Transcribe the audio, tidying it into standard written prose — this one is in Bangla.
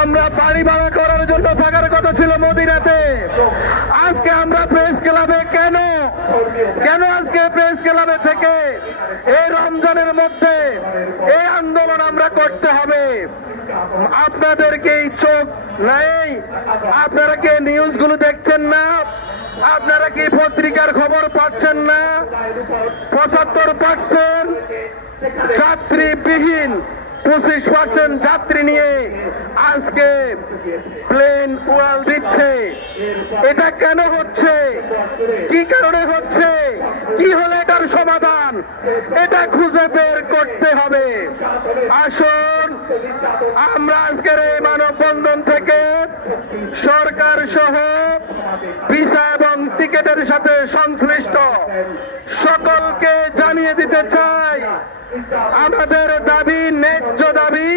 আমরা বাড়ি ভাড়া করার জন্য থাকার কথা ছিল মদিনাতে। আজকে আমরা প্রেস ক্লাবে কেন আজকে প্রেস ক্লাবে থেকে এই রমজানের মধ্যে এই আন্দোলন আমরা করতে হবে? আপনাদেরকে চোখ নাই? আপনারা কি নিউজগুলো দেখছেন না? আপনারা কি পত্রিকার খবর পাচ্ছেন না? 75% যাত্রীবিহীন 25% যাত্রী নিয়ে আজকে প্লেন উড়াল দিচ্ছে। এটা কেন হচ্ছে? কি কারণে হচ্ছে? কি হলে এটার সমাধান? এটা খুঁজে বের করতে হবে। আসুন আমরা আজকের এই মানববন্ধন থেকে সরকার সহ ভিসা এবং টিকেটের সাথে সংশ্লিষ্ট সকলকে জানিয়ে দিতে চাই, আমাদের দাবি ন্যায্য দাবি।